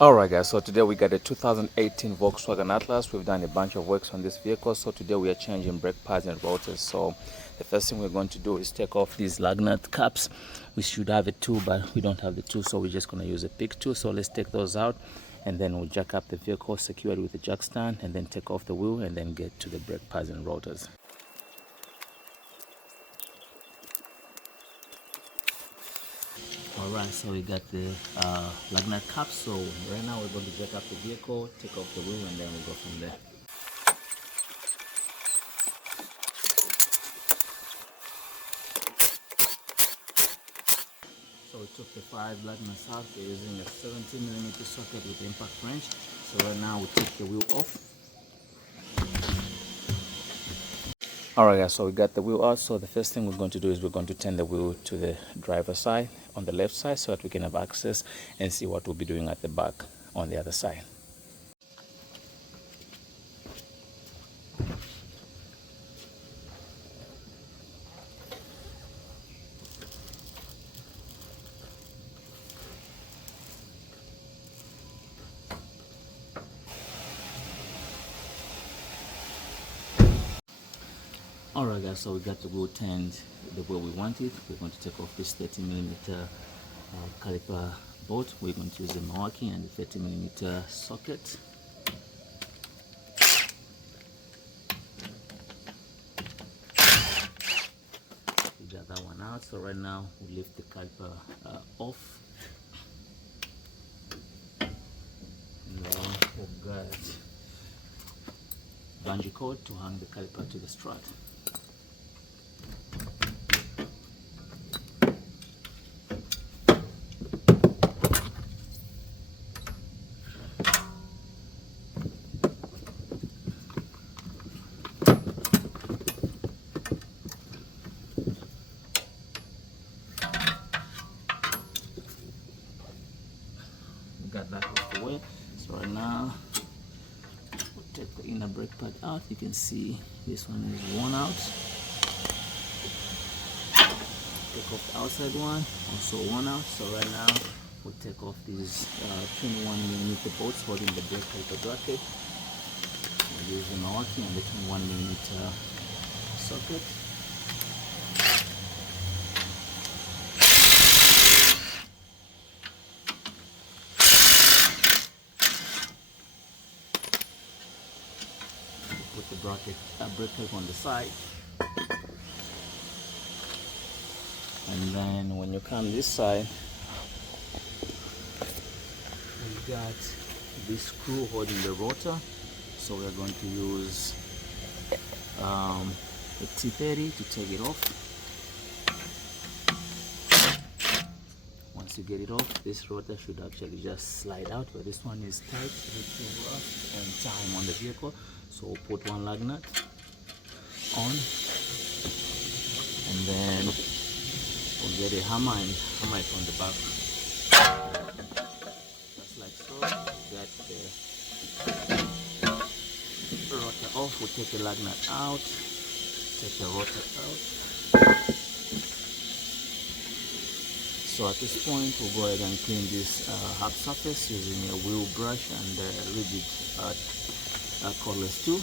Alright guys, so today we got a 2018 Volkswagen Atlas. We've done a bunch of works on this vehicle, so today we are changing brake pads and rotors. So the first thing we're going to do is take off these lug nut caps. We should have a tool, but we don't have the tool, so we're just going to use a pick tool. So let's take those out, and then we'll jack up the vehicle, secure it with a jack stand, and then take off the wheel, and then get to the brake pads and rotors. Alright, so we got the lug nut caps. So right now we're going to jack up the vehicle, take off the wheel, and then we'll go from there. So we took the 5 lug nuts out. We're using a 17mm socket with impact wrench. So right now we take the wheel off. Alright guys, so we got the wheel out. So the first thing we're going to do is we're going to turn the wheel to the driver's side on the left side so that we can have access and see what we'll be doing at the back on the other side. Alright guys, so we got the wheel turned the way we want it. We're going to take off this 30mm caliper bolt. We're going to use the Milwaukee and the 30mm socket. We got that one out. So right now we lift the caliper off. And then we've got bungee cord to hang the caliper to the strut. Got that off the way. So right now we'll take the inner brake pad out. You can see this one is worn out. Take off the outside one, also worn out. So right now we'll take off these 21mm bolts holding the brake caliper bracket. We'll use the Milwaukee and the 21mm socket. Put the brake caliper on the side, and then when you come this side, we got this screw holding the rotor. So we are going to use a T30 to take it off. Once you get it off, this rotor should actually just slide out, but this one is tight, it's rough and time on the vehicle. So we'll put one lug nut on, and then we'll get a hammer and hammer it on the back. Just like so. Got the rotor off. We'll take the lug nut out, take the rotor out. So at this point, we'll go ahead and clean this hard surface using a wheel brush and Ridgid cordless tool.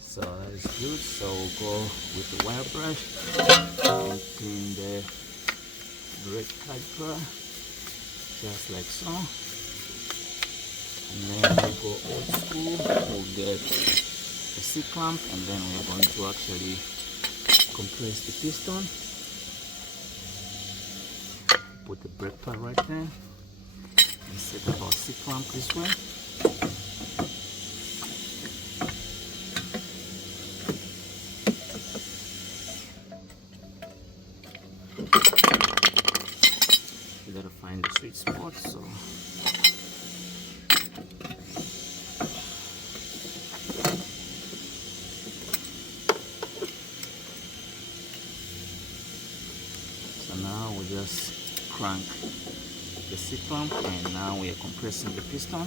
So that's good. So we'll go with the wire brush and clean the brake caliper just like so. And then we'll go old school. We'll get the C-clamp, and then we're going to actually compress the piston. Put the brake pad right there and set up our C-clamp this way. just crank the seat pump, and now we are compressing the piston.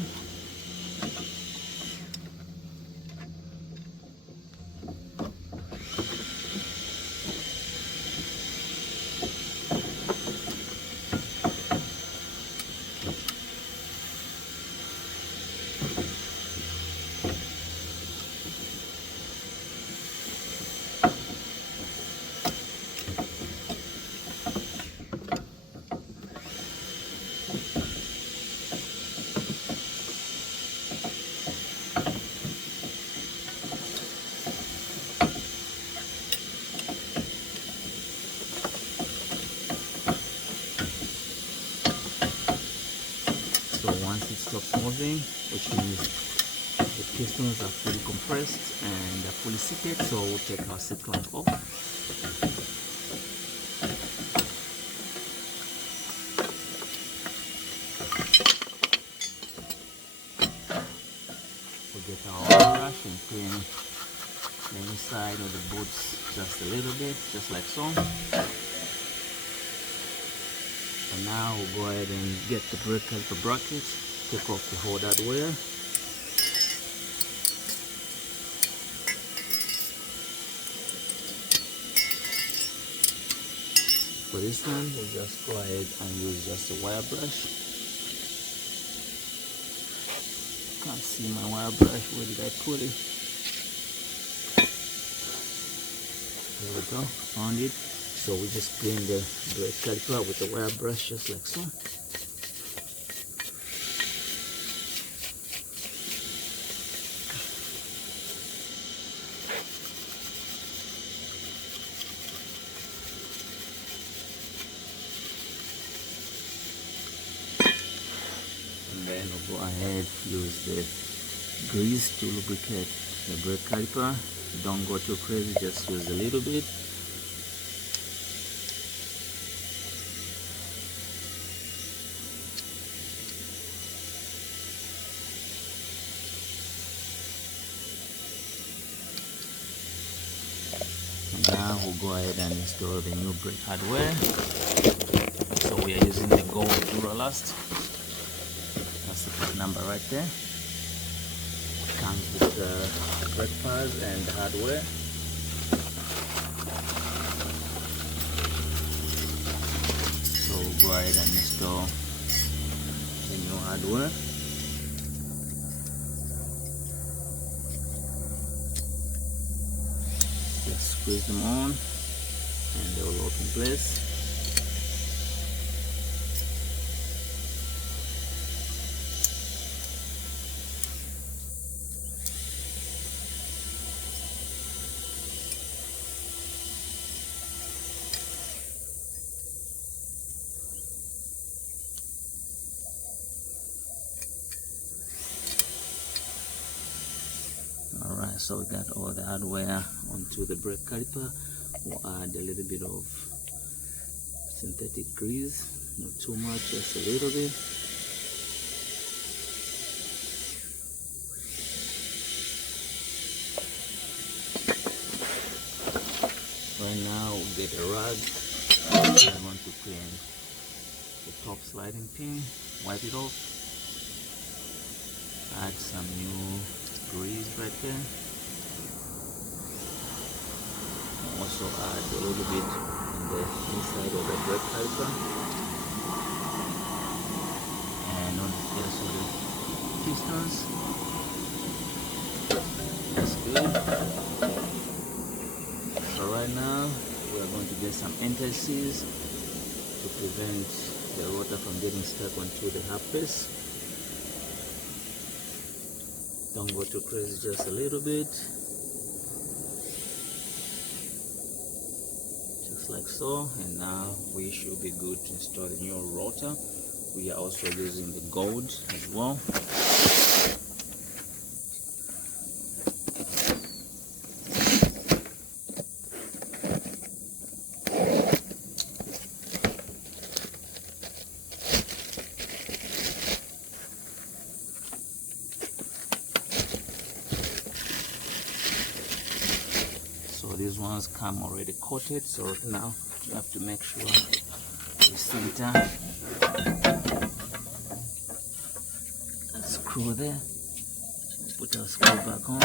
So once it stops moving, which means the pistons are fully compressed and they're fully seated, so we'll take our seat clamp off. We'll get our oil brush and clean the inside of the boots just a little bit, just like so. And now we'll go ahead and get the brake caliper brackets, take off the whole that wire. For this one, we'll just go ahead and use just a wire brush. Can't see my wire brush, where did I put it? There we go, found it. So we just clean the brake caliper with the wire brush just like so. And then we'll go ahead, use the grease to lubricate the brake caliper. Don't go too crazy, just use a little bit. Now we'll go ahead and install the new brake hardware. So we are using the gold Duralast. That's the part number right there. It comes with the brake pads and the hardware. So we'll go ahead and install the new hardware. Just squeeze them on and they will lock in place. Alright, so we got all the hardware onto the brake caliper. We'll add a little bit of synthetic grease, not too much, just a little bit. Right now we'll get a rag. I want to clean the top sliding pin, wipe it off, add some new grease right there. Also add a little bit in the inside of the brake caliper, and on the sort of pistons. That's good. So right now we are going to get some anti-seize to prevent the rotor from getting stuck onto the hub face. Don't go too crazy, just a little bit. Just like so. And now we should be good to install the new rotor. We are also using the gold as well. So these ones come already coated, so now you have to make sure we center a screw there, put our screw back on.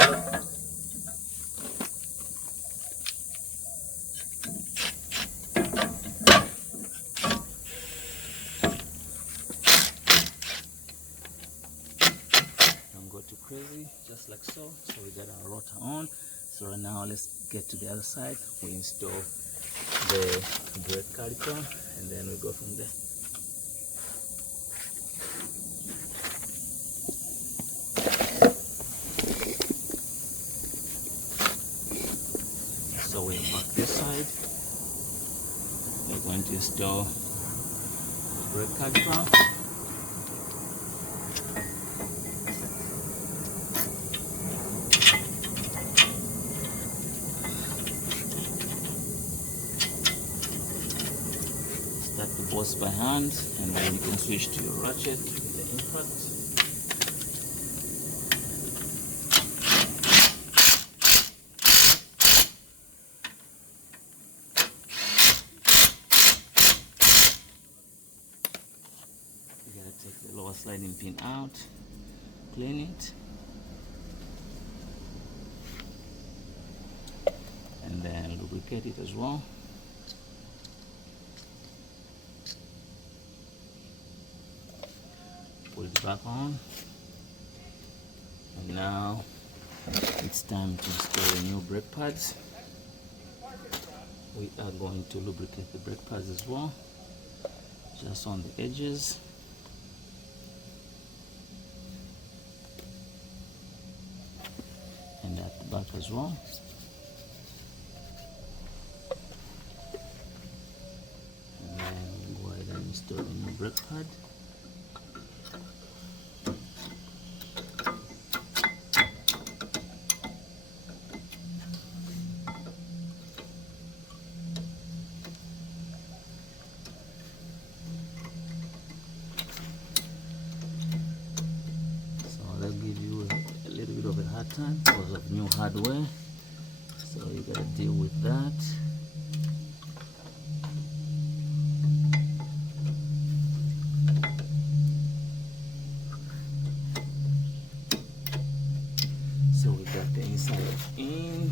Crazy, just like so. So we got our rotor on. So right now let's get to the other side. We install the brake caliper and then we go from there. So we're back this side. We're going to install the brake caliper. Start the boss by hand, and then you can switch to your ratchet with the impact. You gotta take the lower sliding pin out, clean it, and then lubricate it as well. Put it back on, and now it's time to install the new brake pads. We are going to lubricate the brake pads as well, just on the edges. And at the back as well. And then go ahead and install the new brake pad. Of a hard time because of new hardware, so you gotta deal with that. So we got the inside in.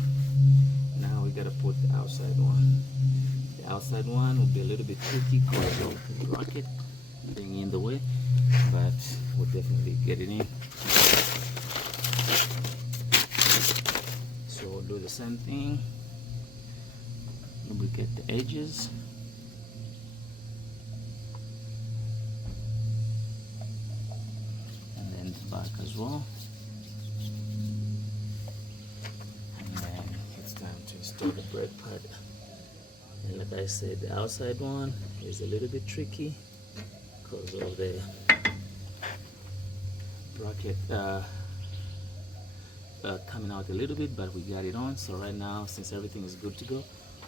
Now we gotta put the outside one. The outside one will be a little bit tricky because of the rocket being in the way, but we'll definitely get it in. So we'll do the same thing, lubricate the edges, and then the back as well, and then it's time to install the brake pad. And like I said, the outside one is a little bit tricky because of the bracket coming out a little bit, but we got it on. So right now, since everything is good to go,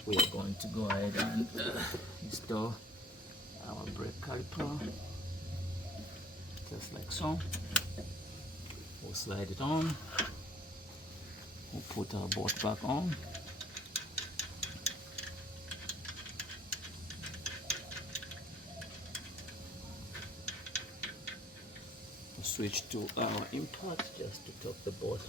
we are going to go ahead and install our brake caliper, just like so. We'll slide it on. We'll put our bolt back on. We'll switch to our impact just to top the bolt.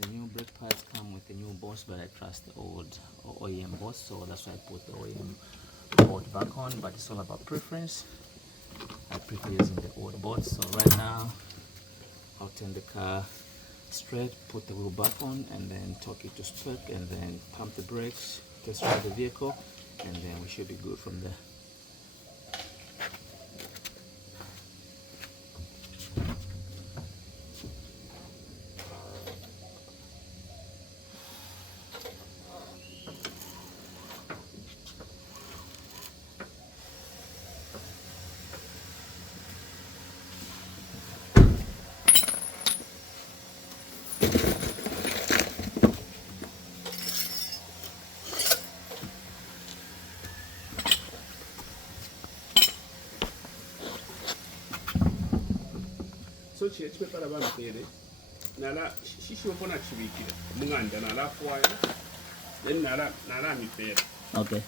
The new brake pads come with the new boss, but I trust the old OEM boss, so that's why I put the OEM bolt back on. But it's all about preference. I prefer using the old boss. So right now, I'll turn the car straight, put the wheel back on, and then torque it to spec, and then pump the brakes, test drive the vehicle, and then we should be good from there. So she expect that about the nala she won't chibiki munganda nala foil then nala mipera. Okay.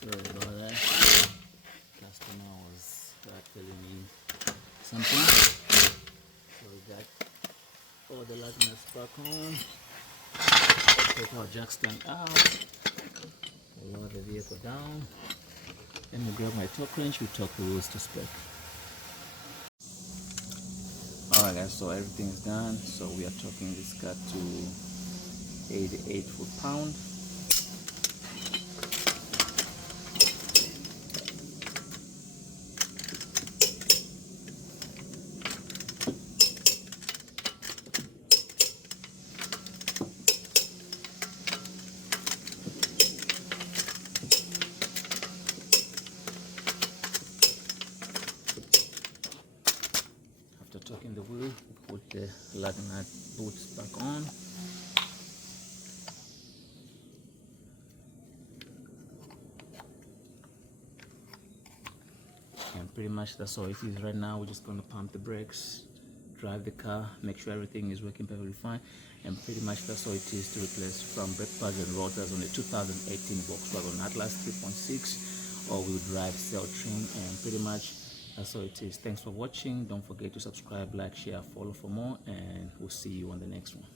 Sorry about that. Customer was telling me something. So we got all the lug nuts back on. Take our jack stand out. Lower the vehicle down. Let me grab my torque wrench. We torque the wheels to spec. Alright guys, so everything is done. So we are torquing this car to 88 foot-pound. After torquing the wheel, we put the lug nut boots back on. And pretty much that's all it is right now. We're just going to pump the brakes, drive the car, make sure everything is working perfectly fine. And pretty much that's all it is to replace from brake pads and rotors on the 2018 Volkswagen Atlas 3.6 all-wheel drive cell trim. And pretty much that's all it is. Thanks for watching. Don't forget to subscribe, like, share, follow for more, and we'll see you on the next one.